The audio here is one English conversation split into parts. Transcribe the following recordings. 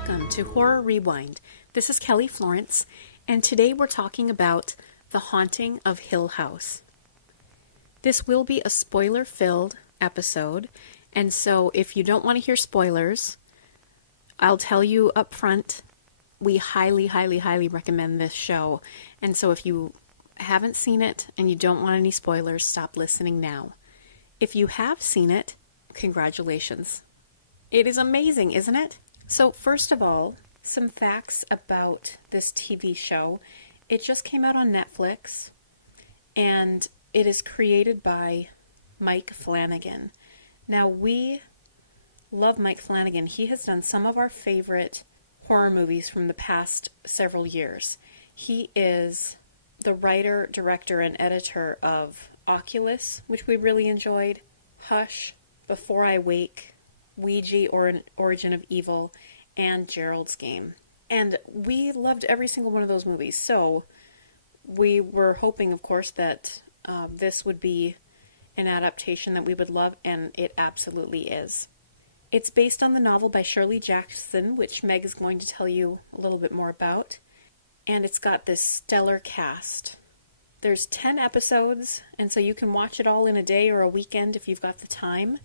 welcome to Horror Rewind. This is Kelly Florence, and today we're talking about The Haunting of Hill House. This will be a spoiler-filled episode, and so if you don't want to hear spoilers, I'll tell you up front, we highly, highly, highly recommend this show, and so if you haven't seen it and you don't want any spoilers, stop listening now. If you have seen it, congratulations. It is amazing, isn't it? So first of all, some facts about this TV show. It just came out on Netflix, and it is created by Mike Flanagan. Now, we love Mike Flanagan. He has done some of our favorite horror movies from the past several years. He is the writer, director, and editor of Oculus, which we really enjoyed, Hush, Before I Wake, Ouija, or An Origin of Evil, and Gerald's Game. And we loved every single one of those movies, so we were hoping, of course, that this would be an adaptation that we would love, and it absolutely is. It's based on the novel by Shirley Jackson, which Meg is going to tell you a little bit more about, and it's got this stellar cast. There's 10 episodes, and so you can watch it all in a day or a weekend if you've got the time.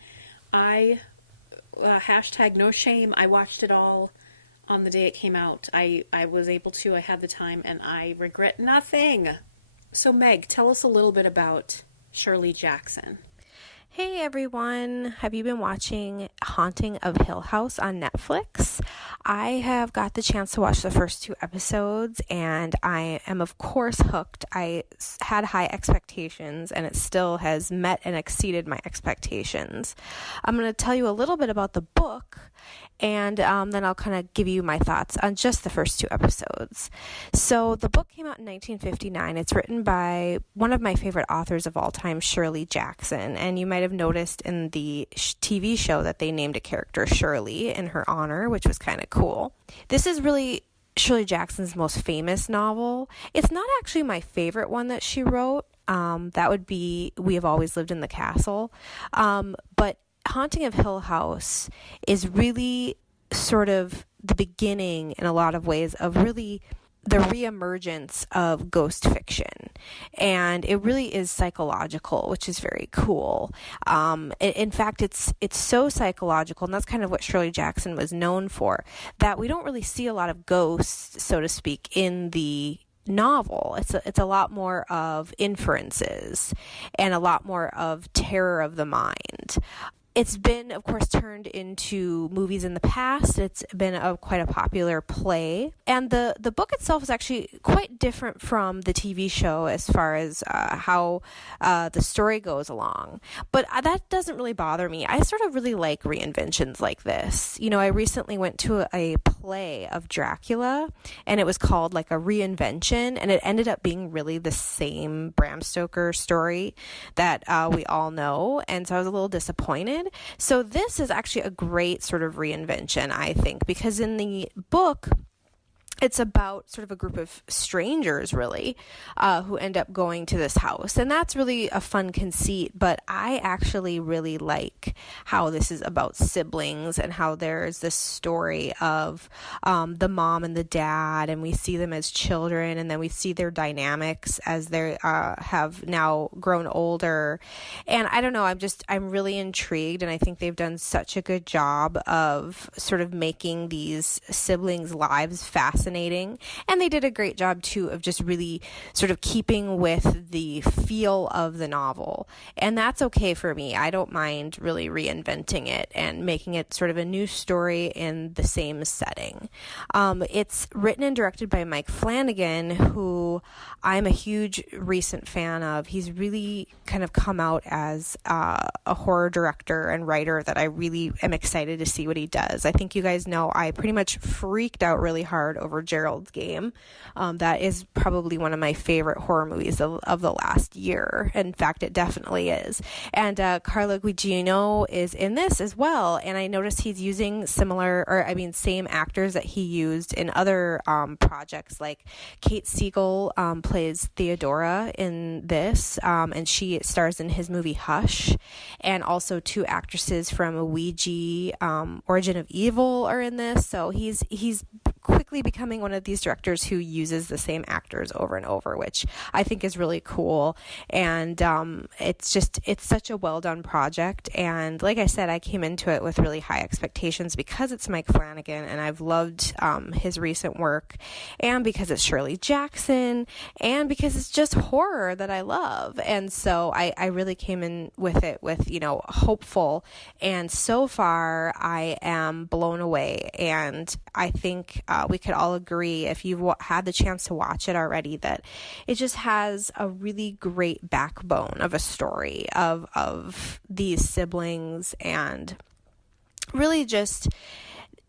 Hashtag no shame, I watched it all on the day it came out. I was able to, I had the time, and I regret nothing. So Meg, tell us a little bit about Shirley Jackson. Hey everyone, have you been watching Haunting of Hill House on Netflix? I have got the chance to watch the first 2 episodes, and I am of course hooked. I had high expectations, and it still has met and exceeded my expectations. I'm going to tell you a little bit about the book, and then I'll kind of give you my thoughts on just the first 2 episodes. So the book came out in 1959. It's written by one of my favorite authors of all time, Shirley Jackson, and you might have noticed in the TV show that they named a character Shirley in her honor, which was kind of cool. This is really Shirley Jackson's most famous novel. It's not actually my favorite one that she wrote. That would be We Have Always Lived in the Castle. But Haunting of Hill House is really sort of the beginning in a lot of ways of really the reemergence of ghost fiction. And it really is psychological, which is very cool. In fact, it's so psychological, and that's kind of what Shirley Jackson was known for, that we don't really see a lot of ghosts, so to speak, in the novel. It's a lot more of inferences and a lot more of terror of the mind. It's been, of course, turned into movies in the past. It's been quite a popular play. And the book itself is actually quite different from the TV show as far as how the story goes along. But that doesn't really bother me. I sort of really like reinventions like this. You know, I recently went to a play of Dracula, and it was called like a reinvention, and it ended up being really the same Bram Stoker story that we all know. And so I was a little disappointed. So this is actually a great sort of reinvention, I think, because in the book, it's about sort of a group of strangers, really, who end up going to this house. And that's really a fun conceit, but I actually really like how this is about siblings and how there's this story of the mom and the dad, and we see them as children, and then we see their dynamics as they have now grown older. And I don't know, I'm really intrigued, and I think they've done such a good job of sort of making these siblings' lives fascinating. And they did a great job too of just really sort of keeping with the feel of the novel. And that's okay for me. I don't mind really reinventing it and making it sort of a new story in the same setting. It's written and directed by Mike Flanagan, who I'm a huge recent fan of. He's really kind of come out as a horror director and writer that I really am excited to see what he does. I think you guys know I pretty much freaked out really hard over over Gerald's Game. That is probably one of my favorite horror movies of the last year. In fact, it definitely is. And Carla Gugino is in this as well. And I noticed he's using same actors that he used in other projects. Like Kate Siegel plays Theodora in this, and she stars in his movie Hush. And also 2 actresses from Ouija, Origin of Evil are in this. So he's quickly becoming one of these directors who uses the same actors over and over, which I think is really cool. And it's such a well done project. And like I said, I came into it with really high expectations because it's Mike Flanagan and I've loved his recent work, and because it's Shirley Jackson, and because it's just horror that I love. And so I really came in with it with, hopeful. And so far I am blown away. And I think we could all agree, if you've had the chance to watch it already, that it just has a really great backbone of a story of these siblings, and really just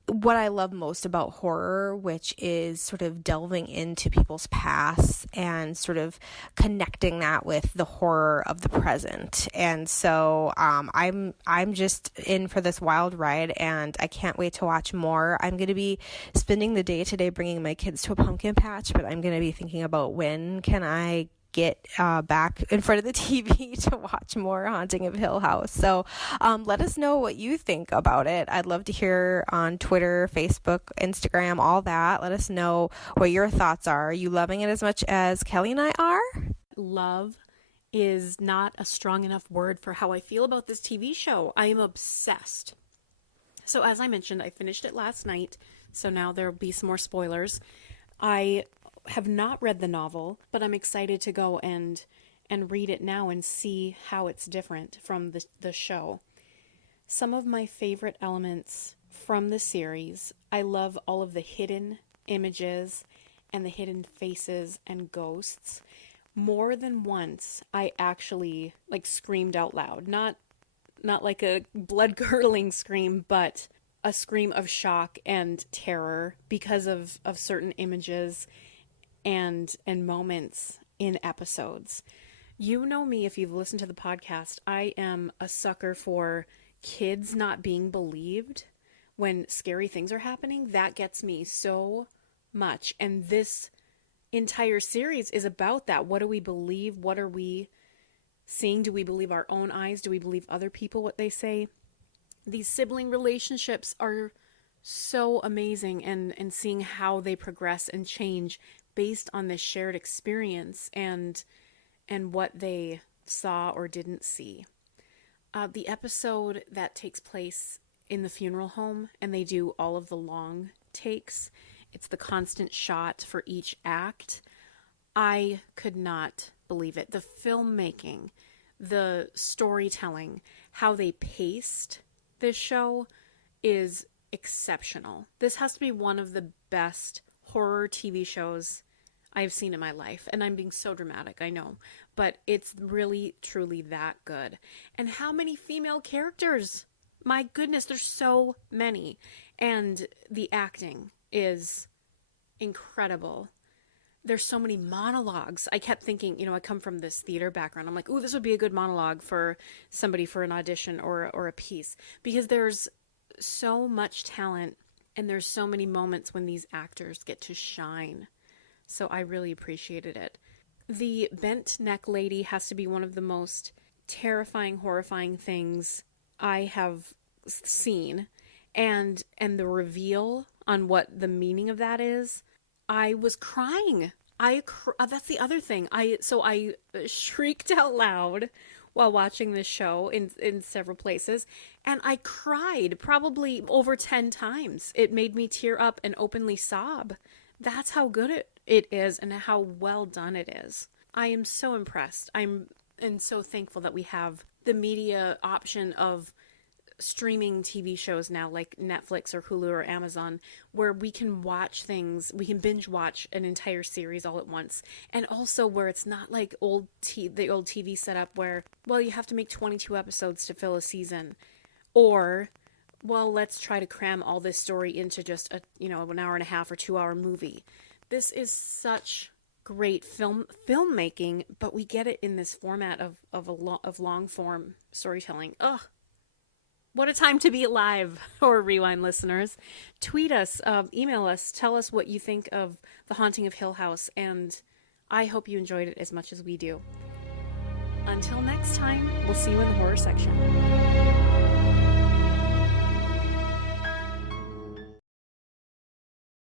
what I love most about horror, which is sort of delving into people's past and sort of connecting that with the horror of the present. And so I'm just in for this wild ride, and I can't wait to watch more. I'm going to be spending the day today bringing my kids to a pumpkin patch, but I'm going to be thinking about when can I get back in front of the TV to watch more Haunting of Hill House. So let us know what you think about it. I'd love to hear on Twitter, Facebook, Instagram, all that. Let us know what your thoughts are. Are you loving it as much as Kelly and I are? Love is not a strong enough word for how I feel about this TV show. I am obsessed. So as I mentioned, I finished it last night, so now there'll be some more spoilers. I have not read the novel, but I'm excited to go and read it now and see how it's different from the show. Some of my favorite elements from the series, I love all of the hidden images and the hidden faces and ghosts. More than once, I actually screamed out loud. Not like a blood-curdling scream, but a scream of shock and terror because of certain images and moments in episodes. You know me, if you've listened to the podcast, I am a sucker for kids not being believed when scary things are happening. That gets me so much. And this entire series is about that. What do we believe? What are we seeing? Do we believe our own eyes? Do we believe other people, what they say? These sibling relationships are so amazing, and seeing how they progress and change based on this shared experience and what they saw or didn't see. The episode that takes place in the funeral home, and they do all of the long takes, it's the constant shot for each act. I could not believe it. The filmmaking, the storytelling, how they paced this show is exceptional. This has to be one of the best horror TV shows I've seen in my life. And I'm being so dramatic, I know. But it's really, truly that good. And how many female characters? My goodness, there's so many. And the acting is incredible. There's so many monologues. I kept thinking, I come from this theater background. I'm like, ooh, this would be a good monologue for somebody for an audition or a piece. Because there's so much talent, and there's so many moments when these actors get to shine. So I really appreciated it. The bent neck lady has to be one of the most terrifying, horrifying things I have seen. And the reveal on what the meaning of that is, I was crying. That's the other thing. I shrieked out loud while watching this show in several places, and I cried probably over 10 times. It made me tear up and openly sob. That's how good it is and how well done it is. I am so impressed. I'm so thankful that we have the media option of streaming TV shows now, like Netflix or Hulu or Amazon, where we can watch things, we can binge watch an entire series all at once. And also where it's not like the old TV setup where, well, you have to make 22 episodes to fill a season. Or well, let's try to cram all this story into just an hour and a half or 2 hour movie. This is such great filmmaking, but we get it in this format of long form storytelling. Ugh. What a time to be alive, or Rewind listeners. Tweet us, email us, tell us what you think of The Haunting of Hill House, and I hope you enjoyed it as much as we do. Until next time, we'll see you in the horror section.